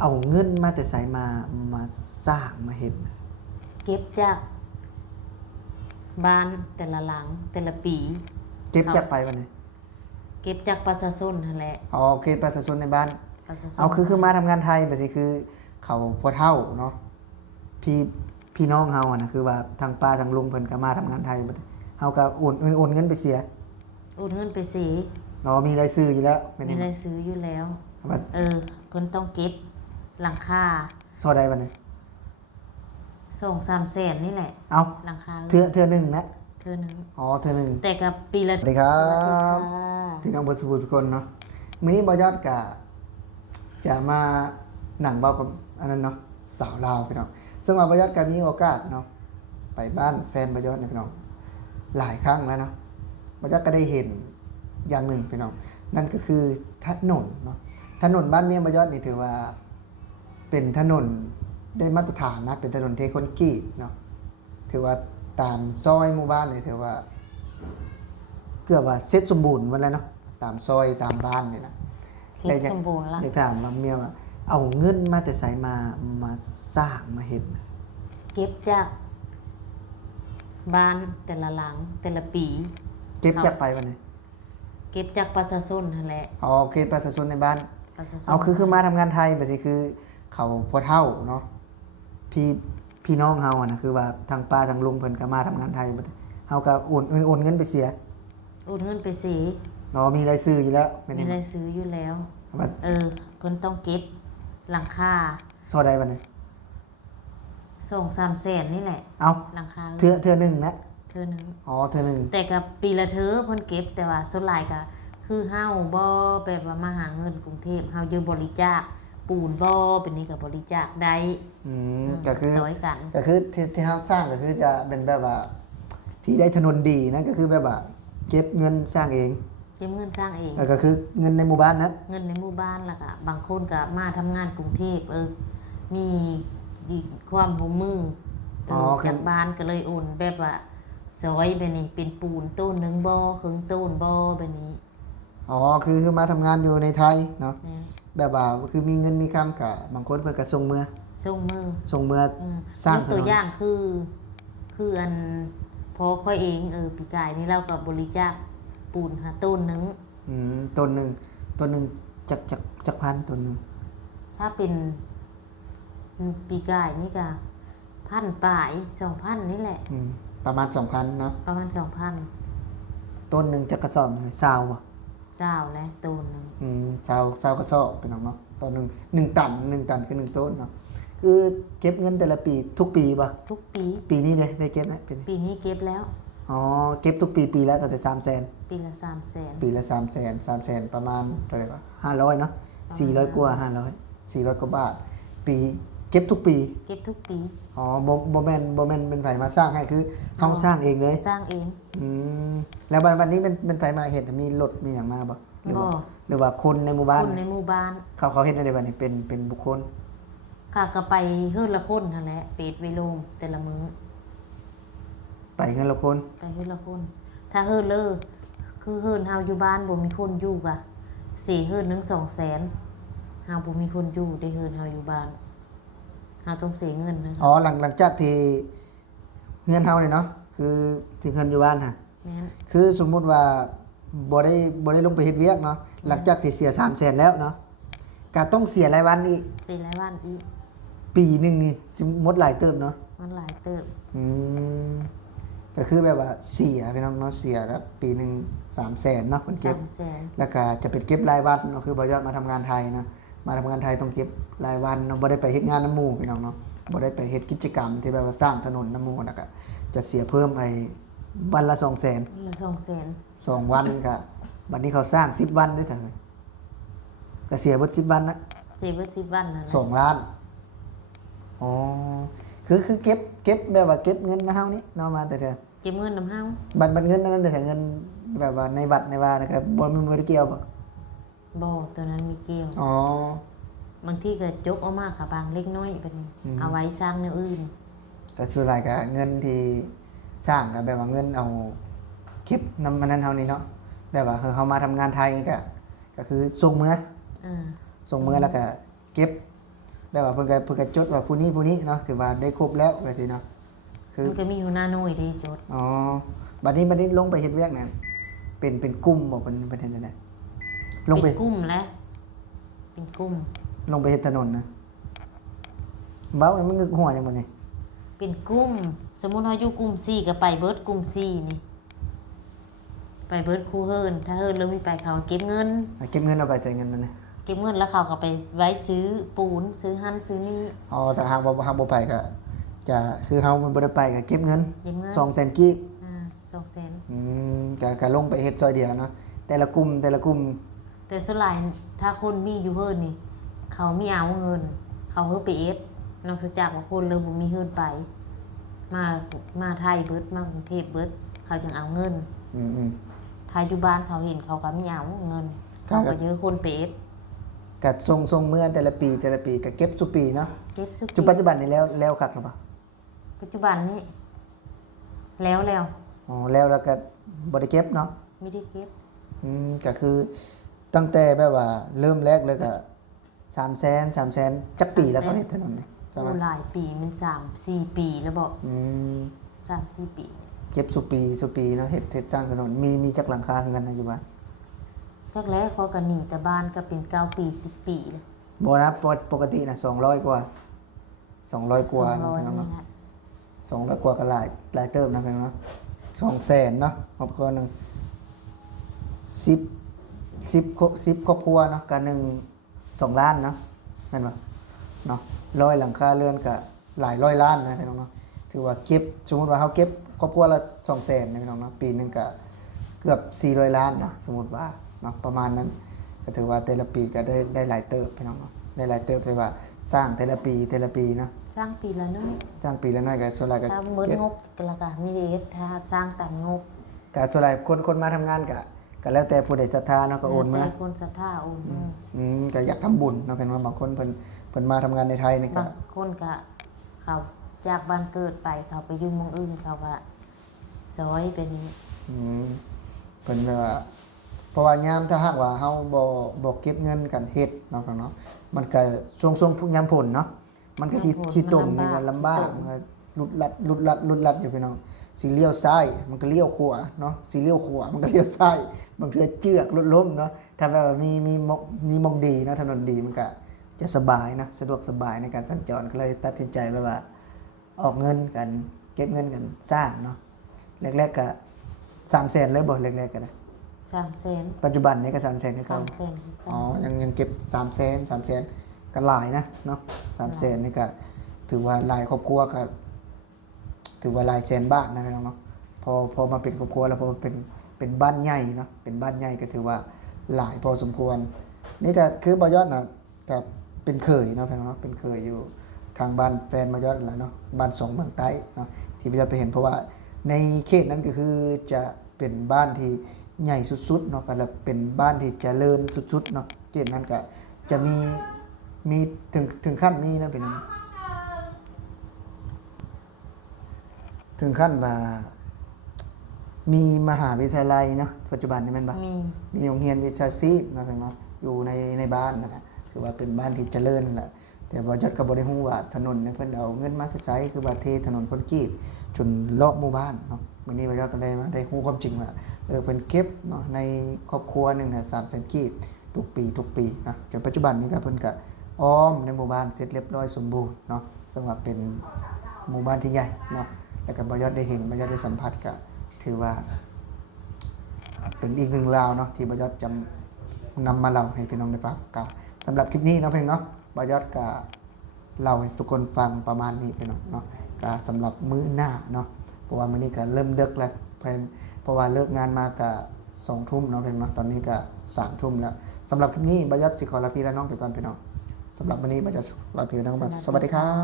เอาเงินมาแต่ไสมาสร้างมาเฮ็ดเก็บจากบ้านแต่ละหลังแต่ละปี เก็บจากไปวันไหนเก็บจากประชาชนนั่นแหละอ๋อเก็บประชาชนในบ้านประชาชนเอาคือมาทำงานไทยแบบนี้คือเขาพ่อเฒ่าเนาะพี่น้องเฮาอ่ะนะคือว่าทางป้าทางลุงเพิ่นก็มาทำงานไทยบัดเฮาก็โอนเงินไปเสียโอนเงินไปสี อ๋อมีรายชื่ออยู่แล้วไม่ได้มีรายซื้ออยู่แล้วบัดเพิ่นต้องเก็บหลังคาเท่าใดบัดนี้2-3 แสนนี่แหละเอาหลังคาเทื่อหนึงนะเทื่อนึงอ๋อเทื่อหนึงแต่กับปีละสวัสดีครับ สวัสดีค่ะพี่น้องเบ่สุขทุกคนเนาะมื้อนี้บ่ยอดก็จะมาหนังเบากับอันนั้นเนาะสาวลาวพี่น้องซึ่งว่าบ่ยอดก็มีโอกาสเนาะไปบ้านแฟนบ่ยอดเนี่ยพี่น้องหลายครั้งแล้วเนาะบ่ยอดก็ได้เห็นอย่างหนึ่งพี่น้องนั่นก็คือถนนเนาะถนนบ้านเมียบ่ยอดนี่ถือว่าเป็นถนนได้มาตรฐานนะเป็นถนนเทคอนกรีตเนาะถือว่าตามซอยหมู่บ้านนี่ถือว่าเกือบว่าเสร็จสมบูรณ์หมดแล้วเนาะตามซอยตามบ้านนี่นะ เสร็จสมบูรณ์ละอยากถามว่าเมียว่าเอาเงินมาแต่ไสมาสร้างมาเฮ็ด เก็บจากบ้านแต่ละหลังแต่ละปี เก็บจากไปวันไหนเก็บจากประชาชนนั่นแหละ อ๋อเก็บประชาชนในบ้านประชาชนเอาคือมาทำงานไทยแบบนี้คือเขาพ่อเฒ่าเนาะพี่น้องเฮาอ่ะนะคือว่าทางป้าทางลุงเพิ่นก็มาทำงานไทยบัดเฮาก็โอนเงินไปเสียโอนเงินไปสี อ๋อมีรายชื่ออยู่แล้วไม่มีได้รายซื้ออยู่แล้วบัดเพิ่นต้องเก็บหลังคาเท่าใดบัดนี้2-3 แสนนี่แหละเอาหลังคาเทื่อหนึงนะเทื่อนึงอ๋อเทื่อหนึงแต่กับปีละเทื่อเพิ่นเก็บแต่ว่าส่วนหลายก็คือเฮาบ่แบบว่ามาหาเงินกรุงเทพเฮาอยู่บริจาคปูนบ่เป็นนี้ก็บริจาคได้ก็คือซอยกันก็คือที่เฮาสร้างก็คือจะเป็นแบบว่าที่ได้ถนนดีนะก็คือแบบว่าเก็บเงินสร้างเองเก็บเงินสร้างเองก็คือเงินในหมู่บ้านนั้นเงินในหมู่บ้านล่ะก็บางคนก็มาทำงานกรุงเทพมีความร่วมมือจากบ้านก็เลยโอนแบบว่าซอยแบบนี้เป็นปูนต้นนึงบ่ครึ่งต้นบ่แบบนี้อ๋อคือมาทำงานอยู่ในไทยเนาะแบบว่าคือมีเงินมีคำกับบางคนเพิ่นก็ส่งเมื่อส่งมือสร้างตัวอย่างคืออันพอค่อยเองปีกายนี่เราก็บริจาคปูนหาต้นนึงต้นหนึ่งจักพันต้นหนึงถ้าเป็นปีกายนี่ก็1,000 ปลาย 2,000 นี่แหละประมาณ 2,000 เนาะประมาณ 2,000ต้นหนึงจักกระสอบซาวบ่เจ้าและต้นนึงซาวกระสอบเป็นเนาะต้นหนึง1ตันคือ1ต้นเนาะคือเก็บเงินแต่ละปีทุกปีป่ะทุกปีปีนี้ได้เก็บไหมปีนี้เก็บแล้วอ๋อเก็บทุกปีละเท่าไหร่300,000ปีละ300,000ปีละ300,000ประมาณเท่าไหร่วะ500เนาะ400กว่า400กว่าบาทปีเก็บทุกปีอ๋อบ่แม่นเป็นไผมาสร้างให้คือเฮาสร้างเองเลยสร้างเองแล้ววันนี้เป็นไผมาเฮ็ดมีรถมีหยังมาบ่หรือว่าคนในหมู่บ้านคนในหมู่บ้านเขาเฮ็ดได้บัดนี้เป็นบุคคลค่ะก็ไปเฮือนละคนนั่นแหละเป็ดเวโลมแต่ละมื้อไปเงินละคน ไปเฮือนละคนถ้าเฮือนคือเฮือนเฮาอยู่บ้านบ่มีคนอยู่ก็สิเฮือนนึง200,000เฮาบ่มีคนอยู่ได้เฮือนเฮาอยู่บ้านเฮาต้องเสียเงินนะอ๋อหลังจากที่เฮือนเฮาเนี่ยเนาะคือที่เฮือนอยู่บ้านน่ะคือสมมุติว่าบ่ได้ลงไปเฮ็ดเวียกเนาะหลังจากที่เสีย300,000แล้วเนาะก็ต้องเสียรายวันอีกเสียรายวันอีกปีนึงนี่สิหมดหลายเติบเนาะมันหลายเติบก็คือแบบว่าเสียพี่น้องเนาะเสียแล้วปีนึง300,000เนาะเพิ่นเก็บแล้วก็จะเป็นเก็บรายวันเนาะคือบ่ยอดมาทำงานไทยนะมาทำงานไทยต้องเก็บรายวันเนาะบ่ได้ไปเฮ็ดงานน้ำหมู่พี่น้องเนาะบ่ได้ไปเฮ็ดกิจกรรมที่แบบว่าสร้างถนนน้ำหมู่น่ะก็จะเสียเพิ่มไปวันละ 200,000 วันละ 200,000 2วันก็บัดนี้เขาสร้าง10วันได้ซั่นก็เสียเบิด10วันนะเสียเบิด10วันนั่น2ล้านอ๋อคือเก็บแบบว่าเก็บเงินนะเฮานี่เนาะมาแต่เด้อเก็บเงินนำเฮาบัตรเงินนั้นเด้อเงินแบบว่าในบัตรในว่านะครับบ่ได้เกี่ยวบ่ตัวนั้นมีเกี่ยวอ๋อบ างทีก็จกออกมาค่ะบางเล็กน้อยบัดนี้เอาไว้สร้างแนวอื่นก็ส่วนหลายก็เงินที่สร้างก็แบบว่าเงินเอาเก็บนำมันนั้นเฮานี่เนาะแบบว่าเฮามาทำงานไทยก็คือส่งเมื่อแล้วก็เก็บ แต่ว่าเพิ่นก็จดว่าผู้นี้เนาะถือว่าได้ครบแล้วว่าสิเนาะคือ มันก็มีอยู่หน้าหน่วยเด้จด อ๋อบัดนี้ลงไปเฮ็ดเวียกนั่นเป็นกลุ่มบ่เป็นเฮ็ดจังได๋ลงไป เป็นกลุ่มแล้วเป็นกลุ่ม ลงไปเฮ็ดถนนนะเบ้ามันงึกหัวจังบ่นี่ เป็นกลุ่มสมมุติเราอยู่กลุ่ม4ก็ไปเบิดกลุ่ม4นี่ไปเบิดครูเฮิรนถ้าเฮิรนแล้วมีไปเขาเก็บเงิน เก็บเงินเอาไปใส่เงินมันนะ เก็บเงินแล้วเขาก็ไปไว้ซื้อปูนซื้อหั่นซื้อนี่ อ๋อถ้าหากบ่ไปก็จะคือเฮามันบ่ได้ไปก็เก็บเงิน เก็บเงิน 200,000กีบ 200,000 ก็ลงไปเฮ็ดซอยเดียวเนาะแต่ละกลุ่มแต่ส่วนหลายถ้าคนมีอยู่เฮิรนนี่ เขามีเอาเงิน เขาเฮิรไปเอสนอกจากว่าคนเลยบ่มีเฮิรนไป มาไทยเบิดมากรุงเทพเบิดเขาจึงเอาเงิน อืม ถ้าอยู่บ้านเขาเห็นเขาก็มีเอาเงิน ครับ เขาก็เยอะคนไปเอส ก็ส่งเมื่อแต่ละปีก็เก็บทุกปีเนาะ เก็บสุ จุดปัจจุบันนี้แล้วคักหรือเปล่า ปัจจุบันนี้แล้ว อ๋อแล้วก็บ่ได้เก็บเนาะ ไม่ได้เก็บ ก็คือตั้งแต่แบบว่าเริ่มแรกเลยก็300,000จักปีแล้วเขาเฮ็ดถนนนี่ใช่ไหม โอ้หลายปีมัน3-4 ปีแล้วบอก อืม 3-4 ปี เก็บสุปีเนาะเฮ็ดสร้างถนนมีจักหลังคาคือกันนะอยู่บ้าน จากแรกเขาก็หนีแต่บ้านก็เป็น9 ปี 10 ปีเลย บ่นะปกติน่ะ200กว่า200กว่า 200 พี่น้อง นี่ เนาะ นะ 200กว่าก็หลายเติมนะพี่น้องเนาะ200,000เนาะครอบครัวหนึง10ครอบครัวเนาะก็2 ล้านเนาะแม่นบ่เนาะ100หลังคาเรือนก็หลายร้อยล้านนะพี่น้องเนาะถือว่าเก็บสมมุติว่าเฮาเก็บครอบครัวละ200,000นะพี่น้องเนาะปีหนึงก็เกือบ400ล้านเนาะสมมุติว่าเนาะประมาณนั้นก็ถือว่าแต่ละปีก็ได้หลายเติบพี่น้องเนาะได้หลายเติบไปว่าสร้างแต่ละปีเนาะ สร้างปีละน้อย สร้างปีละน้อยก็ส่วนหลายก็ ถ้าเมิด เก็บ งบก็แล้วก็มีเอสถ้าสร้างตามงบ ก็ส่วนหลายคนมาทำงานก็แล้วแต่ผู้ใดศรัทธาเนาะก็โอนมา แต่คนศรัทธาโอนมา ก็อยากทำบุญเนาะเพิ่นว่าบางคนเพิ่นมาทำงานในไทยนี่ก็ บางคนก็เขาจากบ้านเกิดไปเขาไปอยู่เมืองอื่นเขาก็ซอยเป็น อืมเพิ่นว่าเพราะว่ายามถ้าหากว่าเฮาบ่เก็บเงินกันเฮ็ดเนาะเนาะมันก็ช่วงยามฝนเนาะมันก็ขี้ตมนี่ก็ลำบากมันก็ลุดลัดอยู่พี่น้องสิเลี้ยวซ้ายมันก็เลี้ยวขวาเนาะสิเลี้ยวขวามันก็เลี้ยวซ้ายบางเทื่อเจือกรถล้มเนาะถ้าแบบว่ามีมองดีเนาะถนนดีมันก็จะสบายนะสะดวกสบายในการสัญจรก็เลยตัดสินใจแบบว่า ออกเงินกันเก็บเงินกันสร้างเนาะแรกๆก็300,000เลยบ่แรกๆก็ได้ 300,000 ปัจจุบันนี้ก็300,000คือเก่า 300,000 อ๋อยังเก็บ300,000ก็หลายนะเนาะ300,000นี่ก็ถือว่าหลายครอบครัวก็ถือว่าหลายแสนบาทนะพี่น้องเนาะพอมาเป็นครอบครัวแล้วพอเป็นบ้านใหญ่เนาะเป็นบ้านใหญ่ก็ถือว่าหลายพอสมควรนี่ก็คือบ่ยอดน่ะก็เป็นเคยเนาะพี่น้องเนาะเป็นเคยอยู่ทางบ้านแฟนบ่ยอดนั่นแหละเนาะบ้านสองเมืองใต้เนาะที่บ่ยอดไปเห็นเพราะว่าในเขตนั้นก็คือจะเป็นบ้านที่ใหญ่สุดๆเนาะก็แล้วเป็นบ้านที่เจริญสุดๆเนาะเขตนั้นก็จะมีถึงขั้นมีนั่นเป็นถึงขั้นว่ามีมหาวิทยาลัยเนาะปัจจุบันนี่แม่นบ่ มีโรงเรียนวิชาชีพนะพี่น้องอยู่ในบ้านนั่นแหละคือว่าเป็นบ้านที่เจริญนั่นแหละแต่บ่ยอดก็บ่ได้ฮู้ว่าถนนเนี่ยเพิ่นเอาเงินมาใช้คือว่าเทถนนคอนกรีตจนรอบหมู่บ้านเนาะมื้อนี้บ่ยอดก็เลยมาได้ฮู้ความจริงว่าเพิ่นเก็บเนาะในครอบครัวหนึงน่ะ300,000กีบทุกปีนะจนปัจจุบันนี้ก็เพิ่นก็อ้อมในหมู่บ้านเสร็จเรียบร้อยสมบูรณ์เนาะสำหรับเป็นหมู่บ้านที่ใหญ่เนาะแล้วก็บ่ยอดได้เห็นบ่ยอดได้สัมผัสก็ถือว่า เป็นอีกหนึ่งราวเนาะที่บอยอดจำนำมาเล่าให้พี่น้องได้ฟังก็สำหรับคลิปนี้เนาะพี่น้องเนาะบอยอดก็เล่าให้ทุกคนฟังประมาณนี้พี่น้องเนาะก็สำหรับมื้อหน้าเนาะเพราะว่ามื้อนี้ก็เริ่มดึกแล้วเพราะว่าเลิกงานมาก็2 ทุ่มเนาะพี่น้องเนาะตอนนี้ก็3 ทุ่มแล้วสำหรับคลิปนี้บอยอดสิขอลาพี่และน้องไปก่อนพี่น้องสำหรับมื้อนี้บอยอดลาพี่และน้องไปสวัสดีครับ